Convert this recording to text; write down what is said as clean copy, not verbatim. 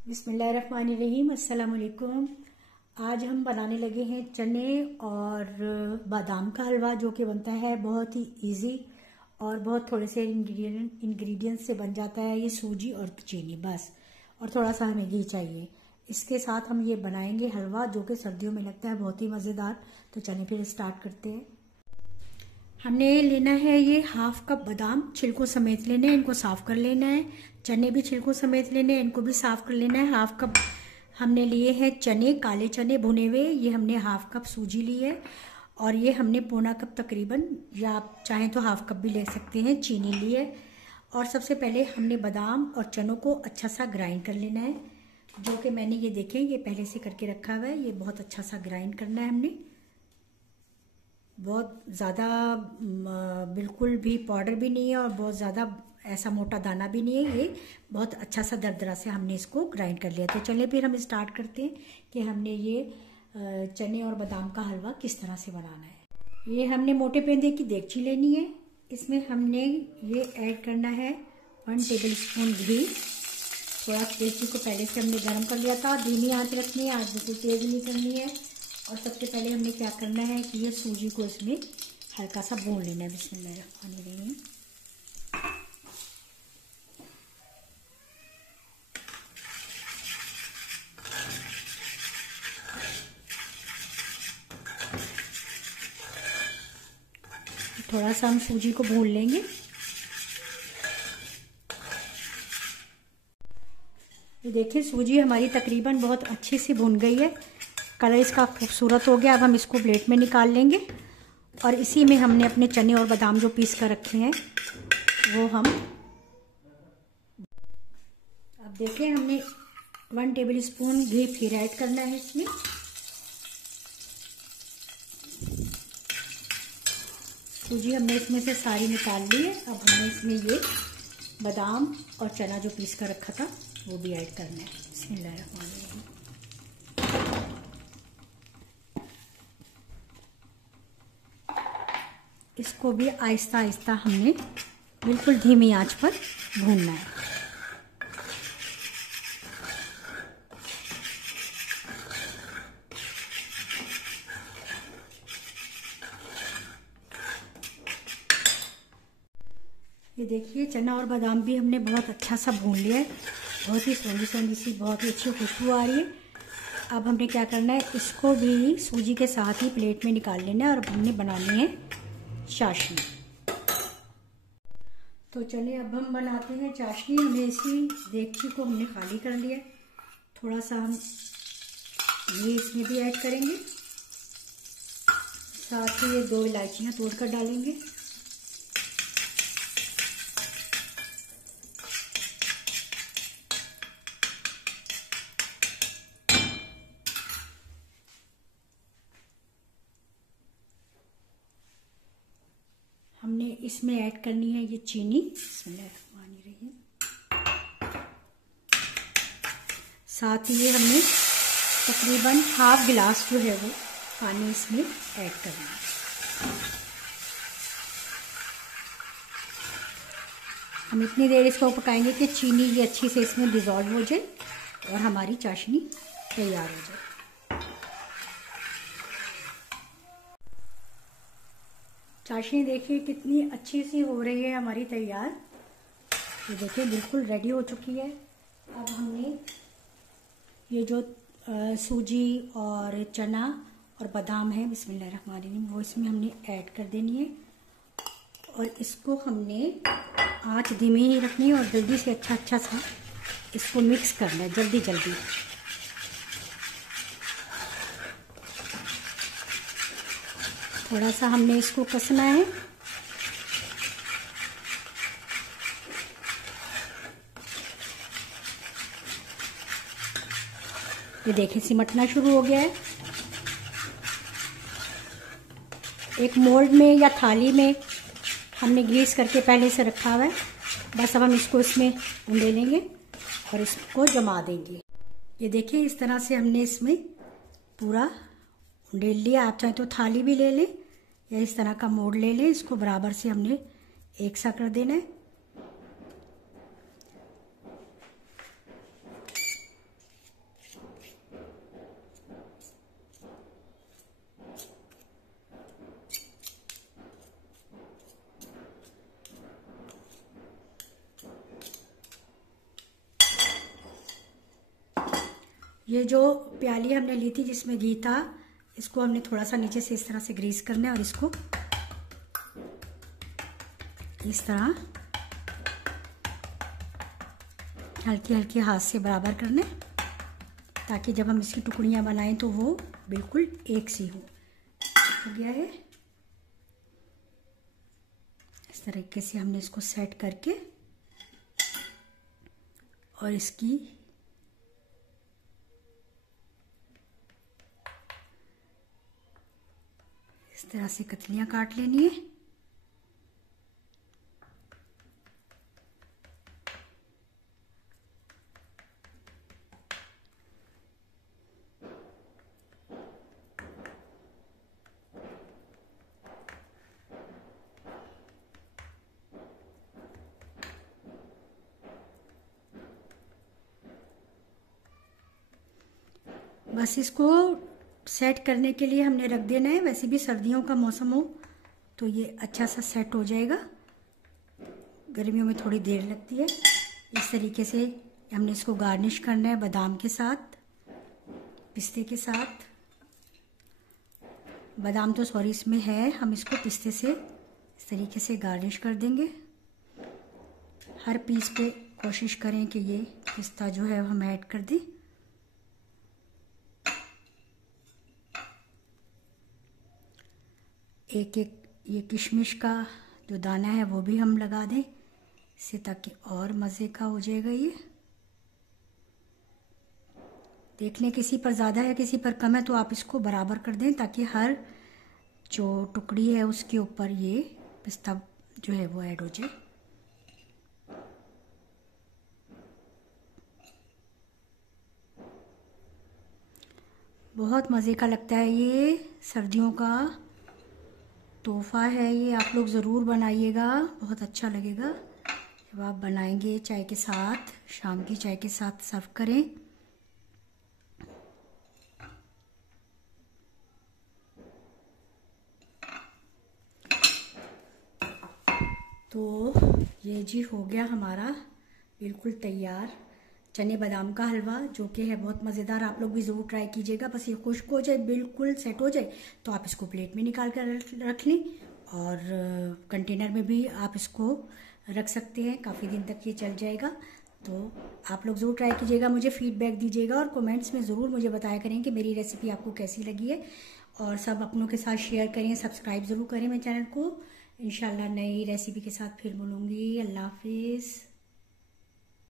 बिस्मिल्लाहिर्रहमानिर्रहीम। अस्सलाम वालेकुम। आज हम बनाने लगे हैं चने और बादाम का हलवा, जो कि बनता है बहुत ही इजी और बहुत थोड़े से इंग्रेडिएंट से बन जाता है। ये सूजी और चीनी बस, और थोड़ा सा हमें घी चाहिए। इसके साथ हम ये बनाएंगे हलवा, जो कि सर्दियों में लगता है बहुत ही मज़ेदार। तो चलिए फिर स्टार्ट करते हैं। हमने लेना है ये हाफ कप बादाम, छिलकों समेत लेने हैं, इनको साफ कर लेना है। चने भी छिलकों समेत लेने हैं, इनको भी साफ कर लेना है। हाफ कप हमने लिए हैं चने, काले चने भुने हुए। ये हमने हाफ कप सूजी ली है, और ये हमने पौना कप तकरीबन, या आप चाहें तो हाफ कप भी ले सकते हैं, चीनी ली है। और सबसे पहले हमने बादाम और चनों को अच्छा सा ग्राइंड कर लेना है, जो कि मैंने ये देखें ये पहले से करके रखा हुआ है। ये बहुत अच्छा सा ग्राइंड करना है हमने, बहुत ज़्यादा बिल्कुल भी पाउडर भी नहीं है और बहुत ज़्यादा ऐसा मोटा दाना भी नहीं है। ये बहुत अच्छा सा दरदरा से हमने इसको ग्राइंड कर लिया। तो चलिए फिर हम स्टार्ट करते हैं कि हमने ये चने और बादाम का हलवा किस तरह से बनाना है। ये हमने मोटे पेंदे की देगची लेनी है। इसमें हमने ये ऐड करना है 1 टेबल स्पून घी। थोड़ा देगची को पहले से हमने गर्म कर लिया था। धीमी आंच रखनी है, आंच बिल्कुल तेज़ नहीं करनी है। और सबसे पहले हमने क्या करना है कि ये सूजी को इसमें हल्का सा भून लेना है। बिस्मिल्लाहिर्रहमानिर्रहीम। थोड़ा सा हम सूजी को भून लेंगे। ये देखिए सूजी हमारी तकरीबन बहुत अच्छी सी भुन गई है, कलर इसका खूबसूरत हो गया। अब हम इसको प्लेट में निकाल लेंगे, और इसी में हमने अपने चने और बादाम जो पीस कर रखे हैं वो हम, अब देखिए हमने 1 टेबल स्पून घी फिर ऐड करना है इसमें। सूजी हमने इसमें से सारी निकाल ली है। अब हमने इसमें ये बादाम और चना जो पीस कर रखा था वो भी ऐड करना है। बिस्मिल्लाहिर्रहमानिर्रहीम। इसको भी आहिस्ता आहिस्ता हमने बिल्कुल धीमी आंच पर भूनना है। ये देखिए चना और बादाम भी हमने बहुत अच्छा सा भून लिया है। बहुत ही सोंधी सोंधी सी बहुत ही अच्छी खुशबू आ रही है। अब हमने क्या करना है, इसको भी सूजी के साथ ही प्लेट में निकाल लेना है, और हमने बनानी है चाशनी। तो चलिए अब हम बनाते हैं चाशनी। हमने इसी देगची को हमने खाली कर लिया। थोड़ा सा हम ये इसमें भी ऐड करेंगे, साथ ही ये 2 इलायचियाँ तोड़कर डालेंगे। हमने इसमें ऐड करनी है ये चीनी। बिस्मिल्लाहिर्रहमानिर्रहीम। साथ ही ये हमने तकरीबन हाफ गिलास जो है वो पानी इसमें ऐड करना है। हम इतनी देर इसको पकाएंगे कि चीनी ये अच्छी से इसमें डिज़ोल्व हो जाए और हमारी चाशनी तैयार हो जाए। चाशनी देखिए कितनी अच्छी सी हो रही है हमारी तैयार। ये देखिए बिल्कुल रेडी हो चुकी है। अब हमने ये जो सूजी और चना और बादाम है, बिस्मिल्लाहिर्रहमानिर्रहीम, वो इसमें हमने ऐड कर देनी है। और इसको हमने आंच धीमी ही रखनी है, और जल्दी से अच्छा सा इसको मिक्स करना है, जल्दी जल्दी। थोड़ा सा हमने इसको कसना है। ये देखिए सिमटना शुरू हो गया है। एक मोल्ड में या थाली में हमने ग्रीस करके पहले से रखा हुआ है। बस अब हम इसको इसमें उंडेलेंगे और इसको जमा देंगे। ये देखिए इस तरह से हमने इसमें पूरा उंडेल लिया। आप चाहे तो थाली भी ले लें या इस तरह का मोड़ ले लें। इसको बराबर से हमने एक सा कर देना है। ये जो प्याली हमने ली थी जिसमें घी था, इसको हमने थोड़ा सा नीचे से इस तरह से ग्रीस करना है और इसको इस तरह हल्की हल्की हाथ से बराबर करने, ताकि जब हम इसकी टुकड़ियाँ बनाएं तो वो बिल्कुल एक सी हो गया है। इस तरीके से हमने इसको सेट करके और इसकी इस तरह से कतलियाँ काट लेनी है। बस इसको सेट करने के लिए हमने रख देना है। वैसे भी सर्दियों का मौसम हो तो ये अच्छा सा सेट हो जाएगा, गर्मियों में थोड़ी देर लगती है। इस तरीके से हमने इसको गार्निश करना है बादाम के साथ, पिस्ते के साथ। बादाम तो सॉरी इसमें है, हम इसको पिस्ते से इस तरीके से गार्निश कर देंगे। हर पीस पे कोशिश करें कि ये पिस्ता जो है हम ऐड कर दें। एक एक ये किशमिश का जो दाना है वो भी हम लगा दें इससे, ताकि और मज़े का हो जाएगा। ये देखने किसी पर ज़्यादा है किसी पर कम है तो आप इसको बराबर कर दें, ताकि हर जो टुकड़ी है उसके ऊपर ये पिस्ता जो है वो ऐड हो जाए। बहुत मज़े का लगता है, ये सर्दियों का तोहफ़ा है। ये आप लोग ज़रूर बनाइएगा, बहुत अच्छा लगेगा जब आप बनाएंगे। चाय के साथ, शाम की चाय के साथ सर्व करें। तो ये जी हो गया हमारा बिल्कुल तैयार चने बादाम का हलवा, जो कि है बहुत मज़ेदार। आप लोग भी ज़रूर ट्राई कीजिएगा। बस ये खुश्क हो जाए, बिल्कुल सेट हो जाए तो आप इसको प्लेट में निकाल कर रख लें, और कंटेनर में भी आप इसको रख सकते हैं, काफ़ी दिन तक ये चल जाएगा। तो आप लोग ज़रूर ट्राई कीजिएगा, मुझे फीडबैक दीजिएगा और कमेंट्स में ज़रूर मुझे बताया करें कि मेरी रेसिपी आपको कैसी लगी है। और सब अपनों के साथ शेयर करें, सब्सक्राइब ज़रूर करें मेरे चैनल को। इंशाल्लाह नई रेसिपी के साथ फिर मिलूँगी। अल्लाह हाफिज़।